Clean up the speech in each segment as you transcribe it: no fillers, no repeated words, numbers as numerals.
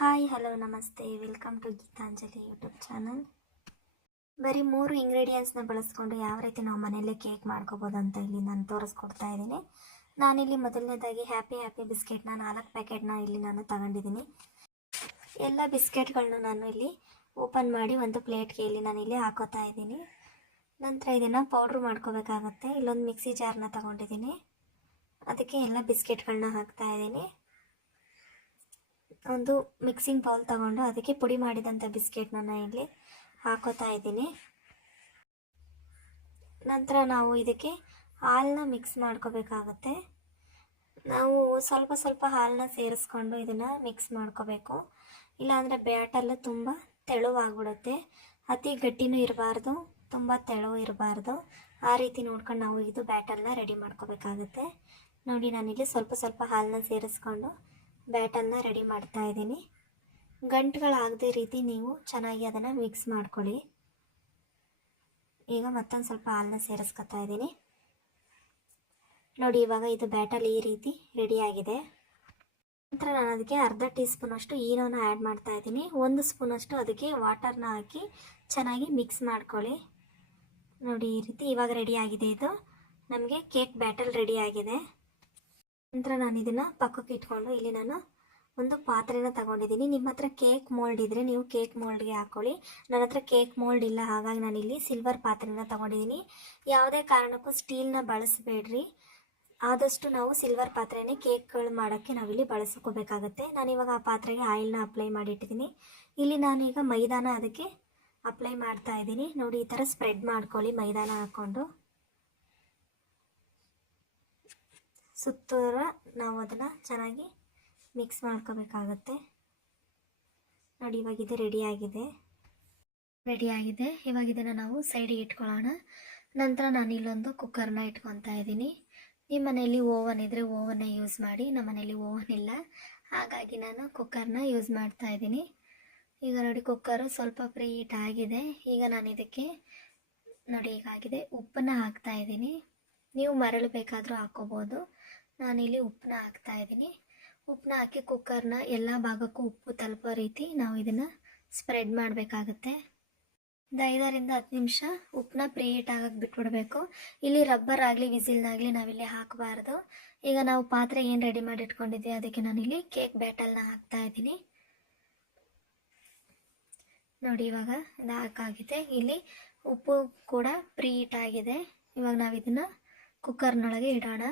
Hi hello ನಮಸ್ತೆ, welcome to Geetanjali YouTube channel. ಬರೀ 3 ಇಂಗ್ರೀಡಿಯೆಂಟ್ಸ್ನ ಬಳಸ್ಕೊಂಡು ಯಾವ ರೀತಿ ನಾವು ಮನೆಯಲ್ಲೇ ಕೇಕ್ ಮಾಡ್ಕೋಬೋದು ಅಂತ ಇಲ್ಲಿ ನಾನು ತೋರಿಸ್ಕೊಡ್ತಾ ಇದ್ದೀನಿ. ನಾನಿಲ್ಲಿ ಮೊದಲನೇದಾಗಿ ಹ್ಯಾಪಿ ಬಿಸ್ಕೆಟ್ನ 4 ಪ್ಯಾಕೆಟ್ನ ಇಲ್ಲಿ ನಾನು ತಗೊಂಡಿದ್ದೀನಿ. ಎಲ್ಲ ಬಿಸ್ಕೆಟ್ಗಳನ್ನ ನಾನು ಇಲ್ಲಿ ಓಪನ್ ಮಾಡಿ ಒಂದು ಪ್ಲೇಟ್ಗೆ ಇಲ್ಲಿ ನಾನಿಲ್ಲಿ ಹಾಕೋತಾ ಇದ್ದೀನಿ. ನಂತರ ಇದನ್ನು ಪೌಡ್ರ್ ಮಾಡ್ಕೋಬೇಕಾಗತ್ತೆ. ಇಲ್ಲೊಂದು ಮಿಕ್ಸಿ ಜಾರ್ನ ತಗೊಂಡಿದ್ದೀನಿ, ಅದಕ್ಕೆ ಎಲ್ಲ ಬಿಸ್ಕೆಟ್ಗಳನ್ನ ಹಾಕ್ತಾ ಇದ್ದೀನಿ. ಒಂದು ಮಿಕ್ಸಿಂಗ್ ಬೌಲ್ ತಗೊಂಡು ಅದಕ್ಕೆ ಪುಡಿ ಮಾಡಿದಂಥ ಬಿಸ್ಕೆಟ್ನ ಇಲ್ಲಿ ಹಾಕೋತಾ ಇದ್ದೀನಿ. ನಂತರ ನಾವು ಇದಕ್ಕೆ ಹಾಲನ್ನ ಮಿಕ್ಸ್ ಮಾಡ್ಕೋಬೇಕಾಗತ್ತೆ. ನಾವು ಸ್ವಲ್ಪ ಹಾಲನ್ನ ಸೇರಿಸ್ಕೊಂಡು ಇದನ್ನು ಮಿಕ್ಸ್ ಮಾಡ್ಕೋಬೇಕು, ಇಲ್ಲಾಂದರೆ ಬ್ಯಾಟೆಲ್ಲ ತುಂಬ ತೆಳುವಾಗ್ಬಿಡುತ್ತೆ. ಅತಿ ಗಟ್ಟಿನೂ ಇರಬಾರ್ದು, ತುಂಬ ತೆಳು ಇರಬಾರ್ದು. ಆ ರೀತಿ ನೋಡ್ಕೊಂಡು ನಾವು ಇದು ಬ್ಯಾಟರ್ನ ರೆಡಿ ಮಾಡ್ಕೋಬೇಕಾಗುತ್ತೆ. ನೋಡಿ, ನಾನಿಲ್ಲಿ ಸ್ವಲ್ಪ ಹಾಲನ್ನ ಸೇರಿಸ್ಕೊಂಡು ಬ್ಯಾಟರ್ನ ರೆಡಿ ಮಾಡ್ತಾ ಇದ್ದೀನಿ. ಗಂಟುಗಳಾಗದೇ ರೀತಿ ನೀವು ಚೆನ್ನಾಗಿ ಅದನ್ನು ಮಿಕ್ಸ್ ಮಾಡ್ಕೊಳ್ಳಿ. ಈಗ ಮತ್ತೊಂದು ಸ್ವಲ್ಪ ಹಾಲನ್ನ ಸೇರಿಸ್ಕೊತಾ ಇದ್ದೀನಿ. ನೋಡಿ, ಇವಾಗ ಇದು ಬ್ಯಾಟರ್ ಈ ರೀತಿ ರೆಡಿಯಾಗಿದೆ. ನಂತರ ನಾನು ಅದಕ್ಕೆ ಅರ್ಧ ಟೀ ಸ್ಪೂನಷ್ಟು ಈನೋನ ಆ್ಯಡ್ ಮಾಡ್ತಾ ಇದ್ದೀನಿ. 1 ಸ್ಪೂನಷ್ಟು ಅದಕ್ಕೆ ವಾಟರ್ನ ಹಾಕಿ ಚೆನ್ನಾಗಿ ಮಿಕ್ಸ್ ಮಾಡ್ಕೊಳ್ಳಿ. ನೋಡಿ, ಈ ರೀತಿ ಇವಾಗ ರೆಡಿಯಾಗಿದೆ. ಇದು ನಮಗೆ ಕೇಕ್ ಬ್ಯಾಟರ್ ರೆಡಿಯಾಗಿದೆ. ನಂತರ ನಾನು ಇದನ್ನು ಪಕ್ಕಕ್ಕೆ ಇಟ್ಕೊಂಡು ಇಲ್ಲಿ ನಾನು ಒಂದು ಪಾತ್ರೆನ ತಗೊಂಡಿದ್ದೀನಿ. ನಿಮ್ಮ ಹತ್ರ ಕೇಕ್ ಮೋಲ್ಡ್ ಇದ್ದರೆ ನೀವು ಕೇಕ್ ಮೋಲ್ಡ್ಗೆ ಹಾಕ್ಕೊಳ್ಳಿ. ನನ್ನ ಹತ್ರ ಕೇಕ್ ಮೋಲ್ಡ್ ಇಲ್ಲ, ಹಾಗಾಗಿ ನಾನಿಲ್ಲಿ ಸಿಲ್ವರ್ ಪಾತ್ರೆನ ತಗೊಂಡಿದ್ದೀನಿ. ಯಾವುದೇ ಕಾರಣಕ್ಕೂ ಸ್ಟೀಲ್ನ ಬಳಸಬೇಡ್ರಿ. ಆದಷ್ಟು ನಾವು ಸಿಲ್ವರ್ ಪಾತ್ರೆನೇ ಕೇಕ್ಗಳು ಮಾಡೋಕ್ಕೆ ನಾವಿಲ್ಲಿ ಬಳಸ್ಕೋಬೇಕಾಗತ್ತೆ. ನಾನಿವಾಗ ಆ ಪಾತ್ರೆಗೆ ಆಯಿಲ್ನ ಅಪ್ಲೈ ಮಾಡಿಟ್ಟಿದ್ದೀನಿ. ಇಲ್ಲಿ ನಾನೀಗ ಮೈದಾನ ಅದಕ್ಕೆ ಅಪ್ಲೈ ಮಾಡ್ತಾ ಇದ್ದೀನಿ. ನೋಡಿ, ಈ ಥರ ಸ್ಪ್ರೆಡ್ ಮಾಡ್ಕೊಳ್ಳಿ ಮೈದಾನ ಹಾಕ್ಕೊಂಡು. ಸುತ್ತೂರ ನಾವು ಅದನ್ನು ಚೆನ್ನಾಗಿ ಮಿಕ್ಸ್ ಮಾಡ್ಕೋಬೇಕಾಗತ್ತೆ. ನೋಡಿ, ಇವಾಗ ಇದು ರೆಡಿಯಾಗಿದೆ. ಇವಾಗ ಇದನ್ನು ನಾವು ಸೈಡಿಗೆ ಇಟ್ಕೊಳ್ಳೋಣ. ನಂತರ ನಾನು ಇಲ್ಲೊಂದು ಕುಕ್ಕರ್ನ ಇಟ್ಕೊತಾ ಇದ್ದೀನಿ. ನಿಮ್ಮ ಮನೆಯಲ್ಲಿ ಓವನ್ ಇದ್ದರೆ ಓವನ್ನೇ ಯೂಸ್ ಮಾಡಿ. ನಮ್ಮ ಮನೆಯಲ್ಲಿ ಓವನ್ ಇಲ್ಲ, ಹಾಗಾಗಿ ನಾನು ಕುಕ್ಕರ್ನ ಯೂಸ್ ಮಾಡ್ತಾ ಇದ್ದೀನಿ. ಈಗ ನೋಡಿ, ಕುಕ್ಕರು ಸ್ವಲ್ಪ ಪ್ರೀ ಹೀಟ್ ಆಗಿದೆ. ಈಗ ನಾನು ಇದಕ್ಕೆ ನೋಡಿ ಹೀಗಾಗಿದೆ, ಉಪ್ಪನ್ನು ಹಾಕ್ತಾ ಇದ್ದೀನಿ. ನೀವು ಮರಳು ಬೇಕಾದರೂ ಹಾಕ್ಕೋಬೋದು. ನಾನಿಲ್ಲಿ ಉಪ್ಪನ್ನ ಹಾಕ್ತಾ ಇದ್ದೀನಿ. ಉಪ್ಪನ್ನ ಹಾಕಿ ಕುಕ್ಕರ್ನ ಎಲ್ಲ ಭಾಗಕ್ಕೂ ಉಪ್ಪು ತಲುಪೋ ರೀತಿ ನಾವು ಇದನ್ನು ಸ್ಪ್ರೆಡ್ ಮಾಡಬೇಕಾಗತ್ತೆ. 5ರಿಂದ 10 ನಿಮಿಷ ಉಪ್ಪನ್ನ ಪ್ರೀ ಹೀಟ್ ಆಗಕ್ಕೆ ಬಿಟ್ಬಿಡಬೇಕು. ಇಲ್ಲಿ ರಬ್ಬರ್ ಆಗಲಿ ವಿಸಿಲ್ನಾಗಲಿ ನಾವಿಲ್ಲಿ ಹಾಕಬಾರ್ದು. ಈಗ ನಾವು ಪಾತ್ರೆ ಏನು ರೆಡಿ ಮಾಡಿ ಇಟ್ಕೊಂಡಿದ್ವಿ ಅದಕ್ಕೆ ನಾನಿಲ್ಲಿ ಕೇಕ್ ಬ್ಯಾಟರ್ನ ಹಾಕ್ತಾ ಇದ್ದೀನಿ. ನೋಡಿ, ಇವಾಗ ಇದು ಹಾಕಾಗಿದೆ. ಇಲ್ಲಿ ಉಪ್ಪು ಕೂಡ ಪ್ರೀ ಹೀಟ್ ಆಗಿದೆ. ಇವಾಗ ನಾವು ಇದನ್ನು ಕುಕ್ಕರ್ನೊಳಗೆ ಇಡೋಣ.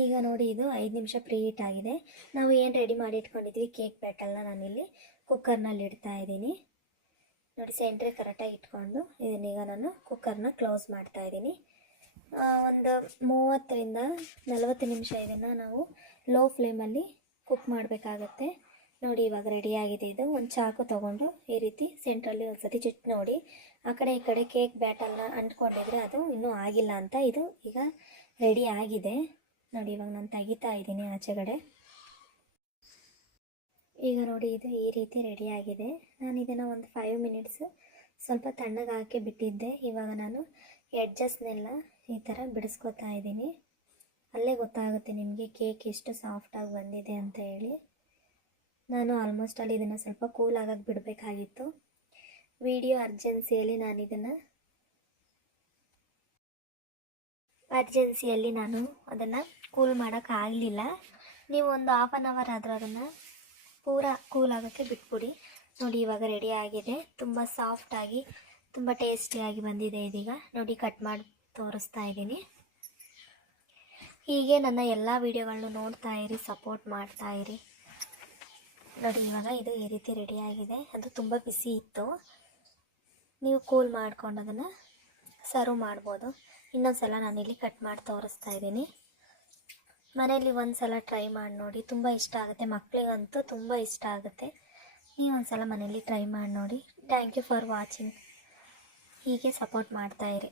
ಈಗ ನೋಡಿ, ಇದು 5 ನಿಮಿಷ ಪ್ರೀ ಹೀಟ್ ಆಗಿದೆ. ನಾವು ಏನು ರೆಡಿ ಮಾಡಿ ಇಟ್ಕೊಂಡಿದ್ವಿ ಕೇಕ್ ಬ್ಯಾಟರ್ನ ನಾನಿಲ್ಲಿ ಕುಕ್ಕರ್ನಲ್ಲಿ ಇಡ್ತಾ ಇದ್ದೀನಿ. ನೋಡಿ, ಸೆಂಟ್ರಿಗೆ ಕರೆಕ್ಟಾಗಿ ಇಟ್ಕೊಂಡು ಇದನ್ನೀಗ ನಾನು ಕುಕ್ಕರ್ನ ಕ್ಲೋಸ್ ಮಾಡ್ತಾ ಇದ್ದೀನಿ. ಒಂದು 30ರಿಂದ 40 ನಿಮಿಷ ಇದನ್ನು ನಾವು ಲೋ ಫ್ಲೇಮಲ್ಲಿ ಕುಕ್ ಮಾಡಬೇಕಾಗತ್ತೆ. ನೋಡಿ, ಇವಾಗ ರೆಡಿಯಾಗಿದೆ. ಇದು ಒಂದು ಚಾಕು ತೊಗೊಂಡು ಈ ರೀತಿ ಸೆಂಟ್ರಲ್ಲಿ ಒಂದು ಸತಿ ಚುಚ್ಚಿ ನೋಡಿ. ಆ ಕಡೆ ಈ ಕಡೆ ಕೇಕ್ ಬ್ಯಾಟರ್ನ ಅಂಟ್ಕೊಂಡಿದ್ರೆ ಅದು ಇನ್ನೂ ಆಗಿಲ್ಲ ಅಂತ. ಇದು ಈಗ ರೆಡಿ ಆಗಿದೆ. ನೋಡಿ, ಇವಾಗ ನಾನು ತೆಗಿತಾ ಇದ್ದೀನಿ ಆಚೆಗಡೆ. ಈಗ ನೋಡಿ, ಇದು ಈ ರೀತಿ ರೆಡಿಯಾಗಿದೆ. ನಾನು ಇದನ್ನು ಒಂದು 5 ಮಿನಿಟ್ಸ್ ಸ್ವಲ್ಪ ತಣ್ಣಗೆ ಹಾಕಿ ಬಿಟ್ಟಿದ್ದೆ. ಇವಾಗ ನಾನು ಎಡ್ಜಸ್ನೆಲ್ಲ ಈ ಥರ ಬಿಡಿಸ್ಕೊತಾ ಇದ್ದೀನಿ. ಅಲ್ಲೇ ಗೊತ್ತಾಗುತ್ತೆ ನಿಮಗೆ ಕೇಕ್ ಎಷ್ಟು ಸಾಫ್ಟಾಗಿ ಬಂದಿದೆ ಅಂತ ಹೇಳಿ. ನಾನು ಆಲ್ಮೋಸ್ಟ್ ಅಲ್ಲಿ ಇದನ್ನು ಸ್ವಲ್ಪ ಕೂಲ್ ಆಗಕ್ಕೆ ಬಿಡಬೇಕಾಗಿತ್ತು. ವಿಡಿಯೋ ಅರ್ಜೆನ್ಸಿಯಲ್ಲಿ ನಾನು ಅದನ್ನು ಕೂಲ್ ಮಾಡೋಕ್ಕಾಗಲಿಲ್ಲ. ನೀವು ಒಂದು ಹಾಫ್ ಆನ್ ಅವರ್ ಆದರೂ ಅದನ್ನು ಪೂರಾ ಕೂಲ್ ಆಗೋಕ್ಕೆ ಬಿಟ್ಬಿಡಿ. ನೋಡಿ, ಇವಾಗ ರೆಡಿ ಆಗಿದೆ. ತುಂಬ ಸಾಫ್ಟಾಗಿ ತುಂಬ ಟೇಸ್ಟಿಯಾಗಿ ಬಂದಿದೆ. ಇದೀಗ ನೋಡಿ, ಕಟ್ ಮಾಡಿ ತೋರಿಸ್ತಾ ಇದ್ದೀನಿ. ಹೀಗೆ ನನ್ನ ಎಲ್ಲ ವೀಡಿಯೋಗಳನ್ನೂ ನೋಡ್ತಾ ಇರಿ, ಸಪೋರ್ಟ್ ಮಾಡ್ತಾ ಇರಿ. ನೋಡಿ, ಇವಾಗ ಇದು ಈ ರೀತಿ ರೆಡಿಯಾಗಿದೆ. ಅದು ತುಂಬ ಬಿಸಿ ಇತ್ತು. ನೀವು ಕೂಲ್ ಮಾಡ್ಕೊಂಡು ಅದನ್ನು ಸರ್ವ್ ಮಾಡ್ಬೋದು. ಇನ್ನೊಂದು ಸಲ ನಾನಿಲ್ಲಿ ಕಟ್ ಮಾಡಿ ತೋರಿಸ್ತಾ ಇದ್ದೀನಿ. ಮನೆಯಲ್ಲಿ ಒಂದು ಸಲ ಟ್ರೈ ಮಾಡಿ ನೋಡಿ, ತುಂಬ ಇಷ್ಟ ಆಗುತ್ತೆ. ಮಕ್ಕಳಿಗಂತೂ ತುಂಬ ಇಷ್ಟ ಆಗುತ್ತೆ. ನೀವು ಒಂದು ಸಲ ಮನೆಯಲ್ಲಿ ಟ್ರೈ ಮಾಡಿ ನೋಡಿ. Thank you for watching. ಹೀಗೆ ಸಪೋರ್ಟ್ ಮಾಡ್ತಾಯಿರಿ.